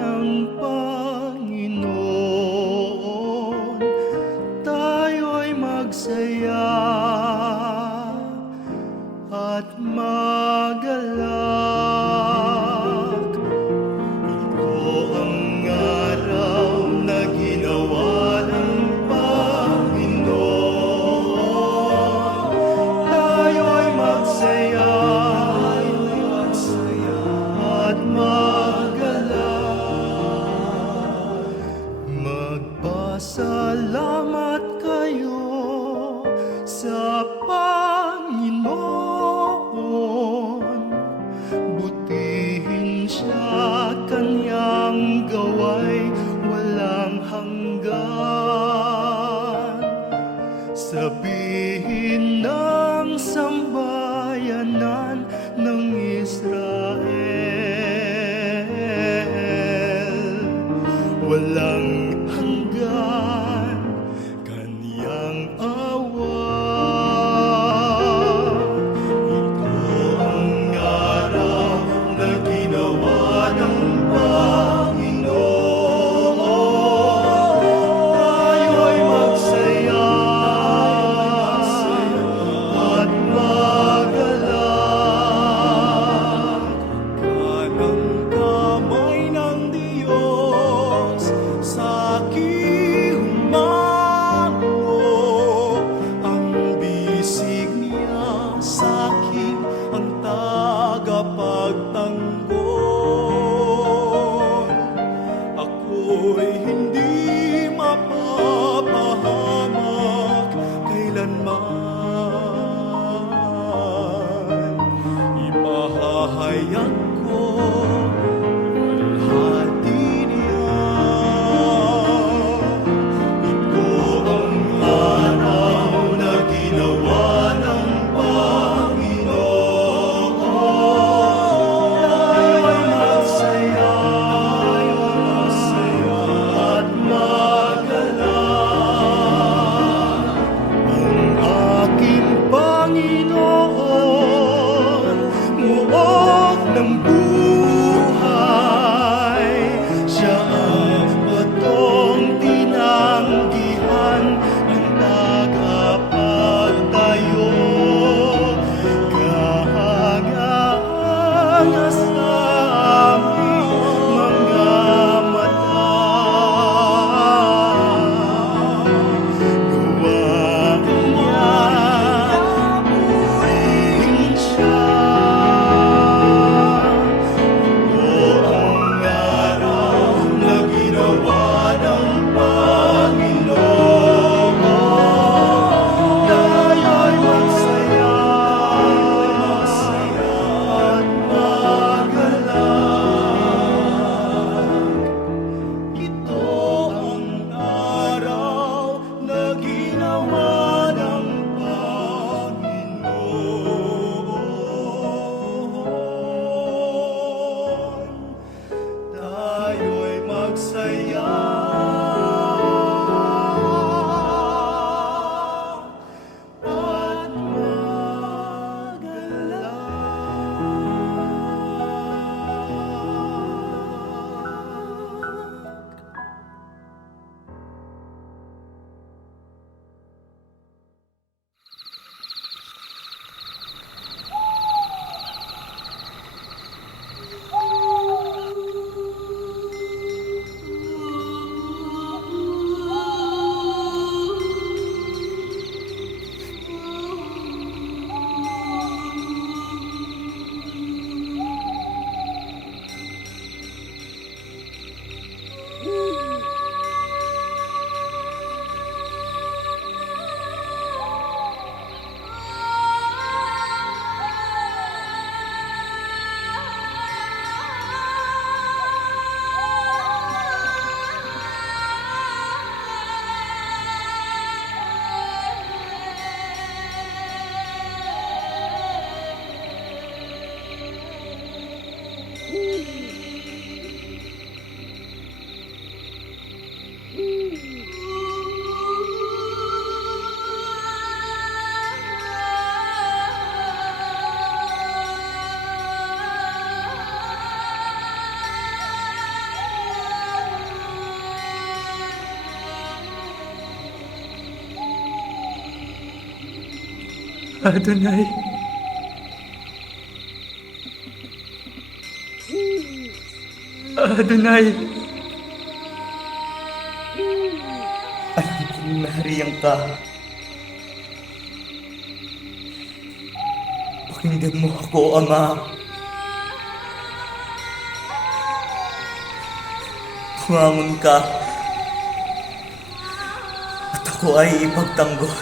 ng Panginoon, tayo'y magsaya at magalak. Ito ang araw na ginawa ng Panginoon, tayo'y magsaya at magalak. Magpasalamat kayo sa Panginoon, butihin siya, kanyang gaway walang hanggan. Sabihin ng sambayanan ng Israel, walang hanggan kanyang awa. Ito ang araw na ginawa ng Panginoon, tayo'y magsaya at magalak. Kanang kamay ng Diyos sa aking humango, ang bisig niya sa akin ang tagapagtanggol. Ako'y hindi mapapahamak kailanman. Ipahahayag ko luwalhati niya. Ito ang araw na ginawa ng Panginoon, tayo'y magsaya at magalak. Ang aking Panginoon, muog ng buhay, siya ang batong tinanggihan ng tagapagtayo. Kahanga sa aming mga mata, gawa niya, purihin siya. Ito ang araw na ginawa ng Panginoon, tayo'y magsaya at magalak. Ito ang araw na ginawa ng Panginoon, tayo'y magsaya at magalak. Adonai. Adonai. Alam kong nariyan ka. Pakinggan mo ako, Ama. Bumangon ka. At ako ay ipagtanggol.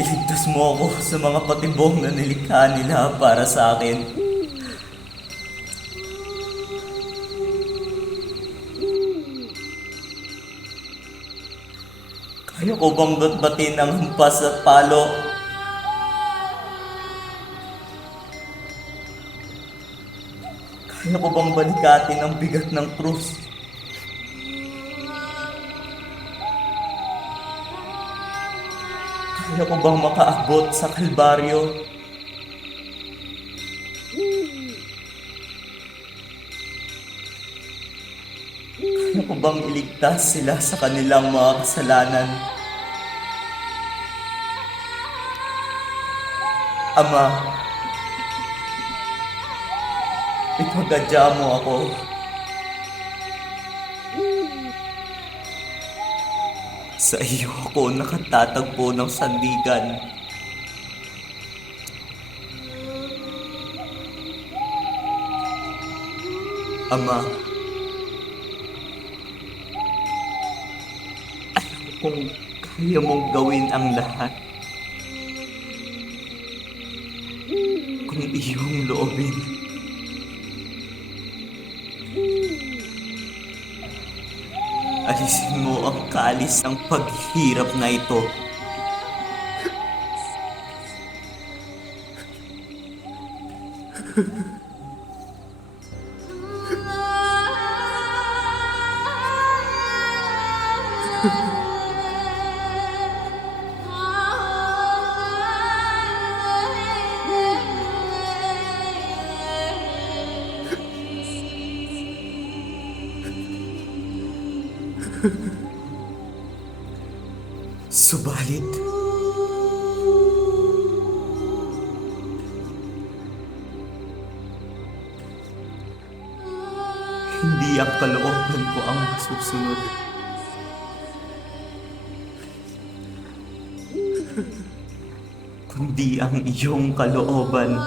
Iligtas mo ako sa mga patibong na nilikha nila para sa akin. Kaya ko bang batbatin ang hampas at palo? Kaya ko bang balikatin ang bigat ng krus? Kaya ko bang makaabot sa Kalbaryo? Kaya ko bang iligtas sila sa kanilang mga kasalanan? Ama, ipagadya mo ako. Sa iyo ako nakatatagpo ng sandigan. Ama, alam kong kaya mong gawin ang lahat. Kung iyong loobin. Alisin mo ang kalis ng paghihirap na ito. Subalit, hindi ang kalooban ko ang masusunod. Kundi ang iyong kalooban.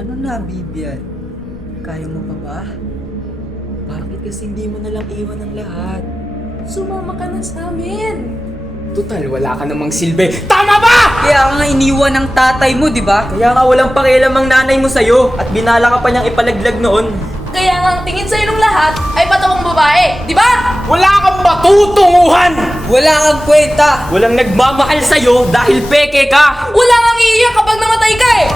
Ano na, Bibian? Kaya mo pa ba? Bakit kasi hindi mo nalang iwan ang lahat? Sumama ka na sa amin! Tutal, wala ka namang silbi. Tama ba? Kaya nga iniwan ng tatay mo, di ba? Kaya nga walang pakialam ang nanay mo sa'yo at binala ka pa niyang ipalaglag noon. Kaya nga ang tingin sa'yo ng lahat ay patawang babae, di ba? Wala kang matutunguhan! Wala kang kwenta! Walang nagmamahal sa'yo dahil peke ka! Wala kang iiyak kapag namatay ka eh!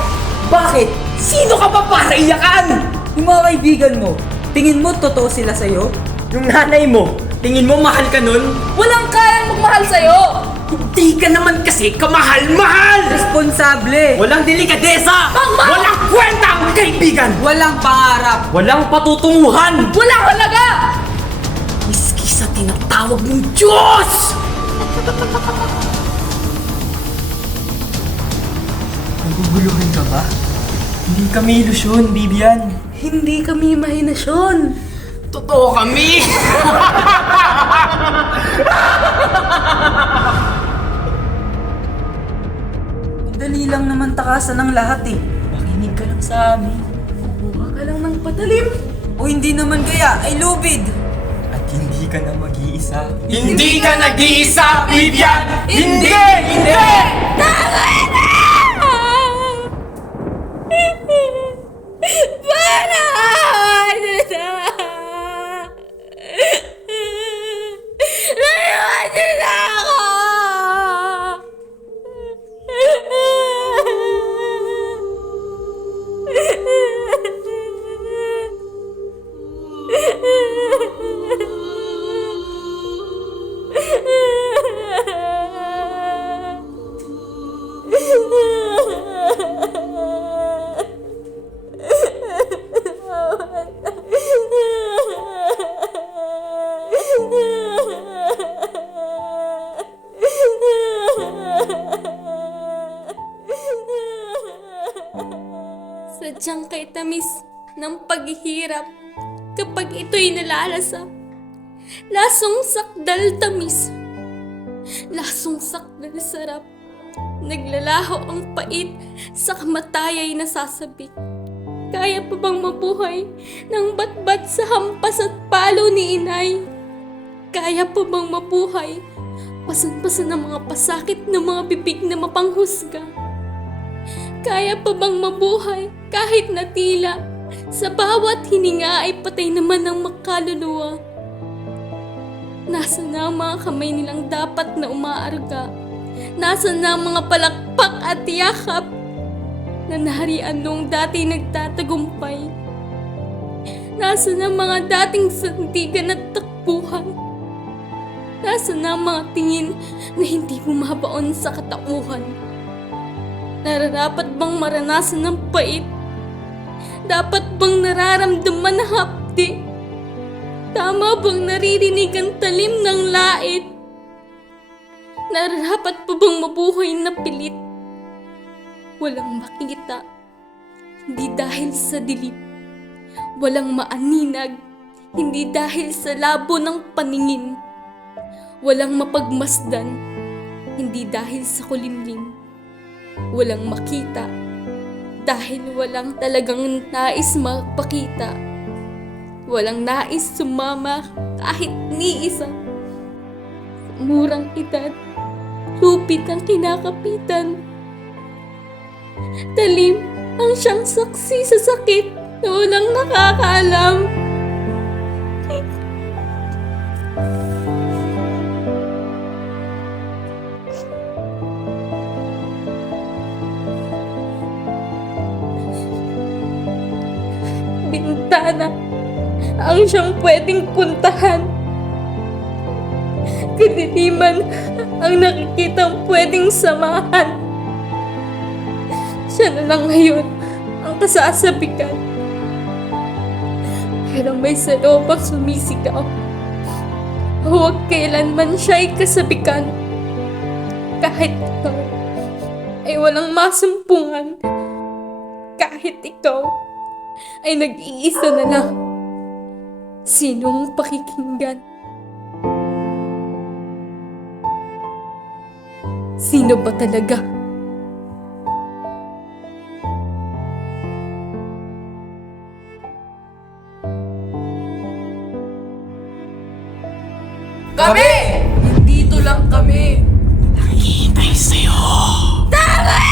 Bakit? Sino ka pa para iyakan? Yung mga kaibigan mo, tingin mo totoo sila sa'yo? Yung nanay mo, tingin mo mahal ka nun? Walang kayang magmahal sa'yo! Hindi ka naman kasi kamahal-mahal! Responsable! Walang delikadesa! Mama! Walang kwentang kaibigan! Walang pangarap! Walang patutunguhan! Walang halaga! Miski sa tinatawag ng Diyos! Naguguluhan ka ba? Hindi kami ilusyon, Bibian. Hindi kami imahinasyon. Totoo kami! Dali lang naman takasan ng lahat eh. Makinig ka lang sa amin. Buha ka lang ng patalim. O hindi naman kaya ay lubid! At hindi ka na mag-iisa. Hindi ka nag-iisa, Vivian! Hindi! Hindi! Sadyang kay tamis ng paghihirap kapag ito'y nalalasa. Lasong sakdal tamis, lasong sakdal sarap. Naglalaho ang pait sa kamatayay nasasabik. Kaya pa bang mabuhay ng batbat sa hampas at palo ni inay? Kaya pa bang mabuhay pasan-pasan ng mga pasakit ng mga bibig na mapanghusga? Kaya pa bang mabuhay kahit na tila sa bawat hininga ay patay naman ang makaluluwa? Nasaan na ang mga kamay nilang dapat na umaarga? Nasaan na ang mga palakpak at yakap na naharian noong dati nagtatagumpay? Nasaan na ang mga dating sandigan at takbuhan? Nasaan na ang mga tingin na hindi bumabaon sa katauhan? Nararapat bang maranasan ng pait? Dapat bang nararamdaman ng hapdi? Tama bang naririnig ang talim ng lait? Nararapat pa bang mabuhay na pilit? Walang makita, hindi dahil sa dilim. Walang maaninag, hindi dahil sa labo ng paningin. Walang mapagmasdan, hindi dahil sa kulimlim. Walang makita, dahil walang talagang nais magpakita. Walang nais sumama kahit ni isa. Sa murang edad, lupit ang kinakapitan. Talim ang siyang saksi sa sakit na walang nakakaalam. Bintana ang siyang pwedeng puntahan. Kadiliman ang nakikitang pwedeng samahan. Siya na lang ngayon ang kasasabikan. Pero may salobang sumisigaw. Huwag kailanman siya'y kasabikan. Kahit ikaw ay walang masumpungan. Kahit ikaw ay nag-iisa na lang. Sinong pakikinggan? Sino ba talaga? Kami! Nandito lang kami. Hintay sa'yo! Para!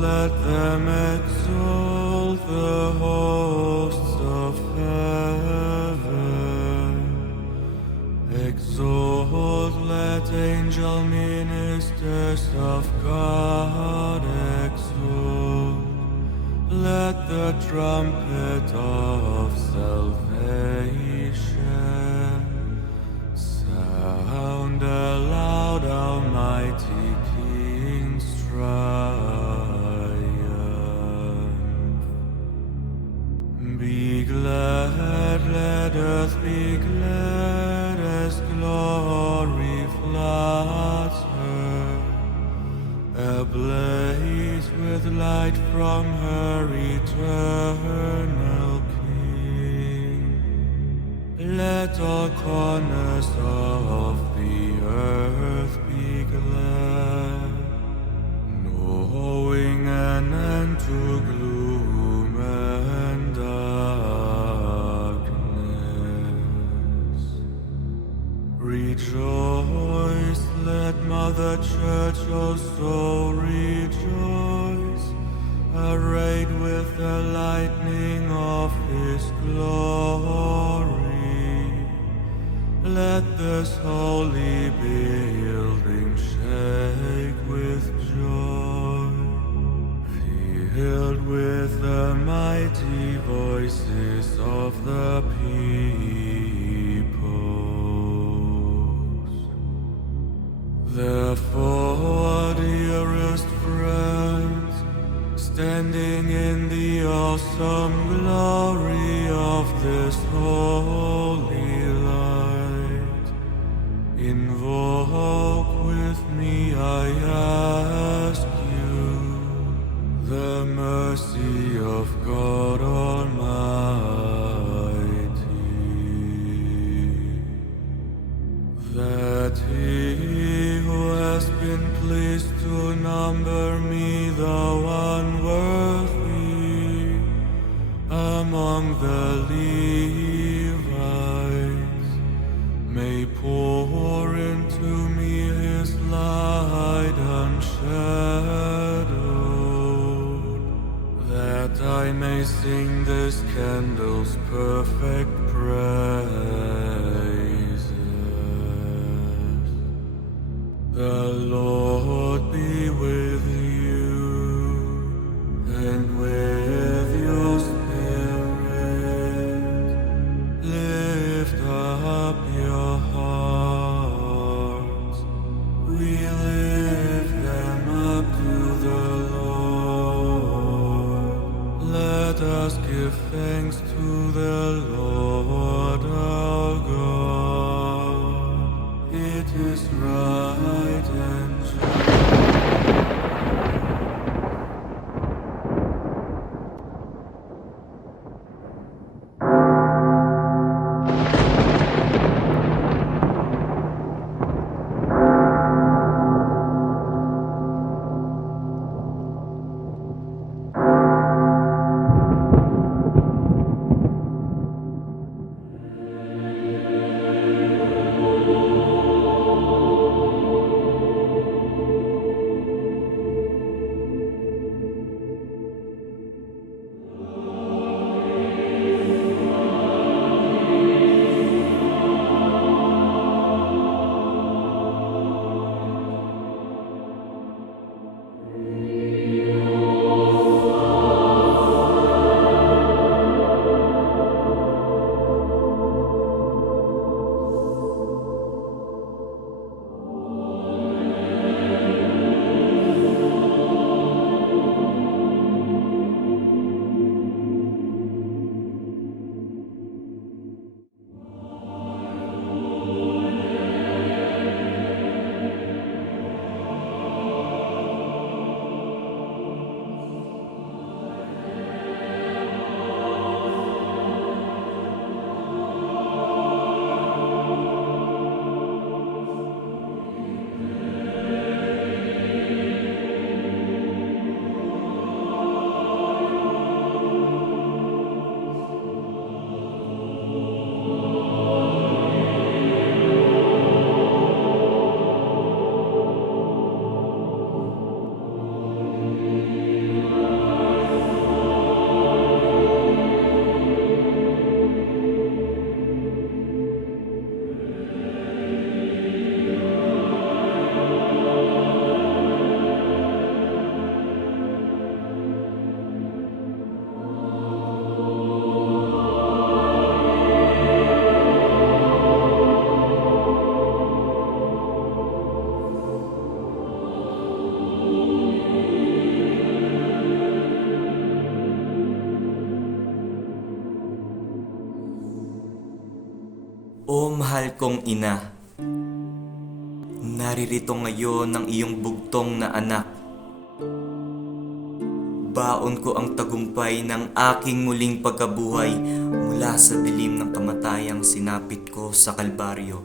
let them exalt the hosts of heaven. Exalt, let angel ministers of God exalt. Let the trumpet of salvation sound aloud, Almighty King's triumph. Be glad, let earth be glad as glory floods her, ablaze with light from her eternal King. Let all corners of the earth be glad, knowing an end to gloom and darkness. Rejoice, let Mother Church also rejoice, arrayed with the lightning of His glory. Let this holy building shake with joy, filled with the mighty voices of the peoples. Therefore, dearest friends, standing in the awesome glory of this holy light, invoke with me, I ask you, the mercy of God Almighty, that He who has been pleased to number me the unworthy among the Levites may pour into me His light unshadowed, that I may sing this candle's perfect praises. The Lord be with you, and with your spirit. Lift up your hearts. We lift them up to the Lord. Let us give thanks to the Lord our God. It is right and just. O mahal kong ina, naririto ngayon ang iyong bugtong na anak. Baon ko ang tagumpay ng aking muling pagkabuhay mula sa dilim ng kamatayang sinapit ko sa Kalbaryo.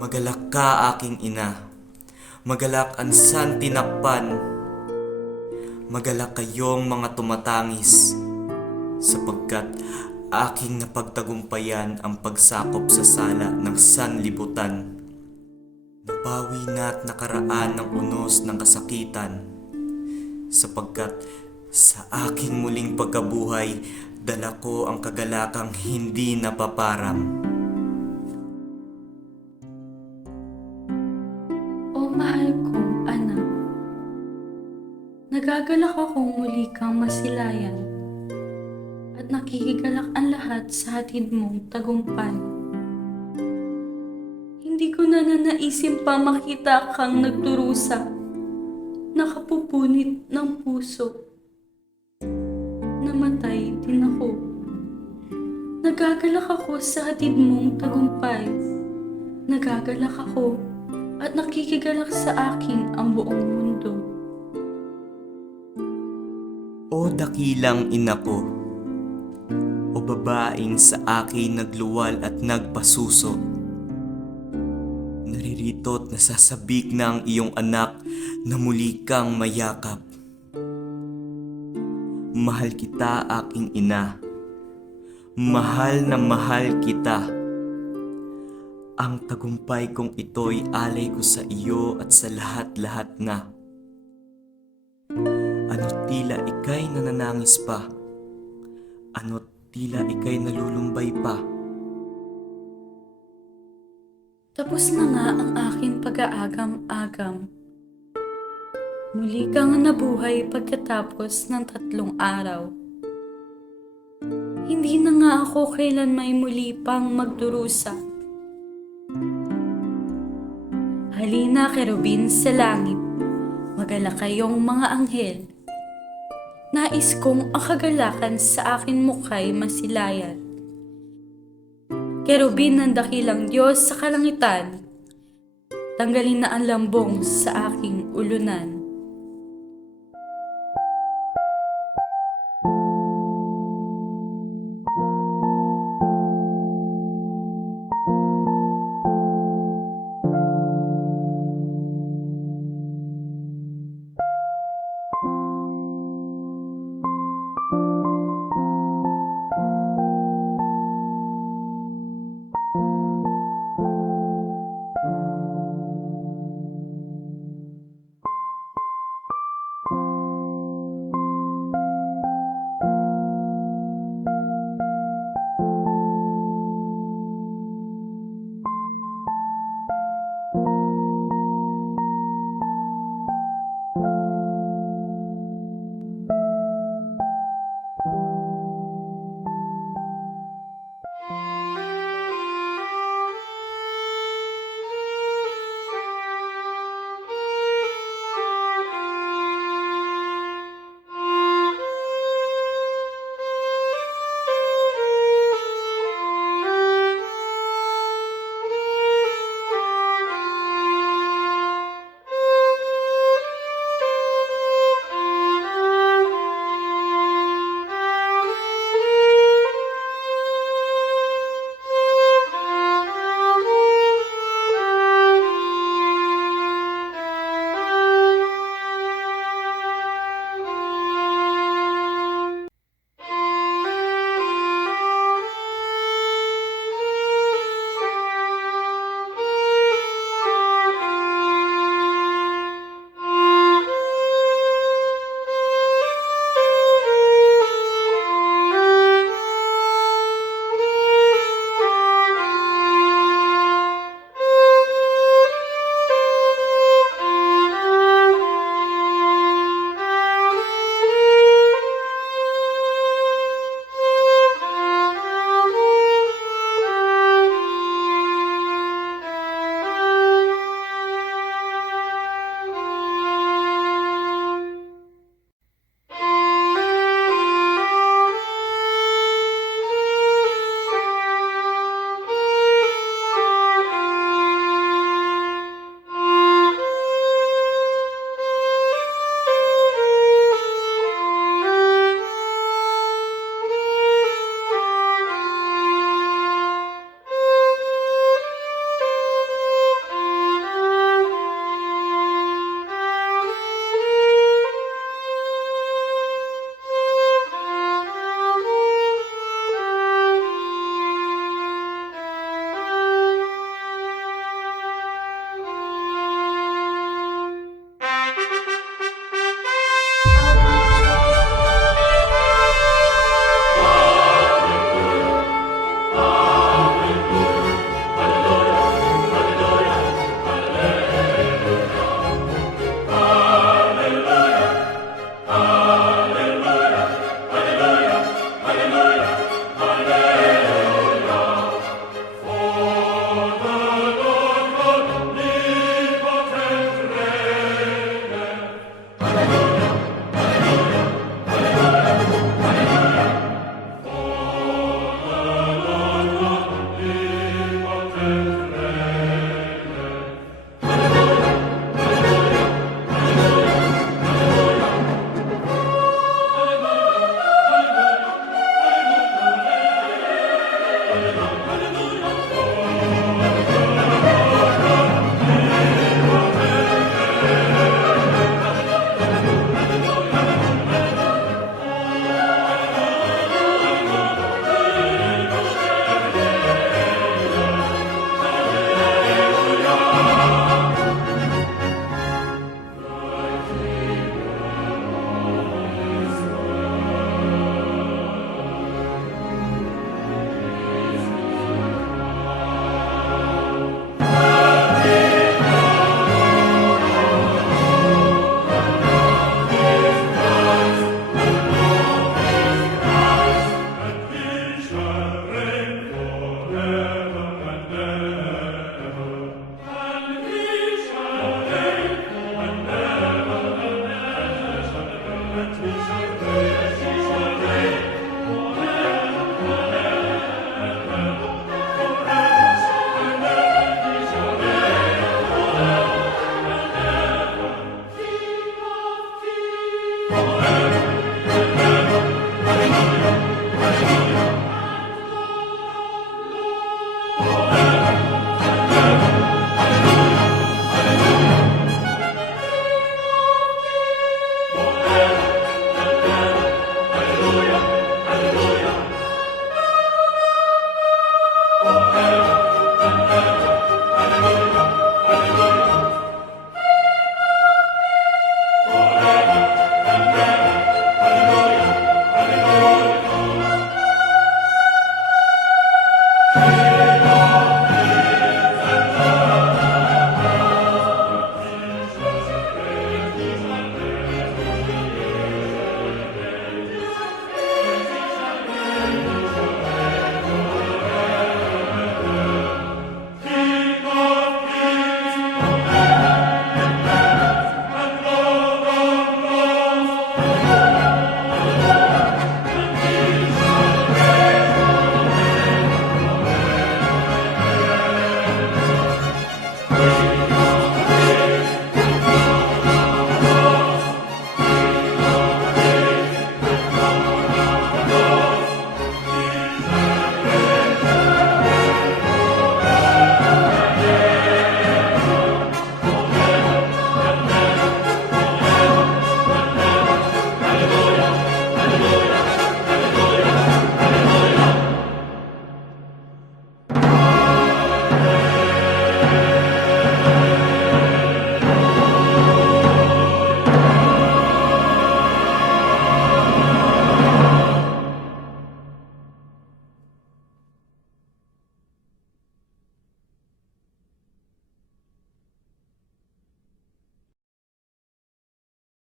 Magalak ka, aking ina. Magalak ang san tinakpan. Magalak kayong mga tumatangis, sapagkat aking napagtagumpayan ang pagsakop sa sala ng sanlibutan. Napawi na't nakaraan ng unos ng kasakitan, sapagkat sa aking muling pagkabuhay, dala ko ang kagalakang hindi napaparam. O mahal kong anak, nagagalak akong muli kang masilayan at nakikigalak ang lahat sa hatid mong tagumpay. Hindi ko na nanaisin pa makita kang nagdurusa, nakapupunit ng puso. Namatay din ako. Nagagalak ako sa hatid mong tagumpay. Nagagalak ako at nakikigalak sa akin ang buong mundo. O dakilang ina ko, o babaeng sa akin nagluwal at nagpasuso, naririto't nasasabik na ang iyong anak na muli kang mayakap. Mahal kita, aking ina. Mahal na mahal kita. Ang tagumpay kong ito'y alay ko sa iyo at sa lahat-lahat na. Ano't tila ika'y nananangis pa. Ano't tila ika'y nalulumbay pa. Tapos na nga ang aking pag-aagam-agam. Muli kang nabuhay pagkatapos ng 3 araw. Hindi na nga ako kailan may muli pang magdurusa. Halina, kerubin sa langit, magalak kayong mga anghel. Nais kong ang kagalakan sa akin mukha'y masilayan. Kerubin ng dakilang Diyos sa kalangitan, tanggalin na ang lambong sa aking ulunan.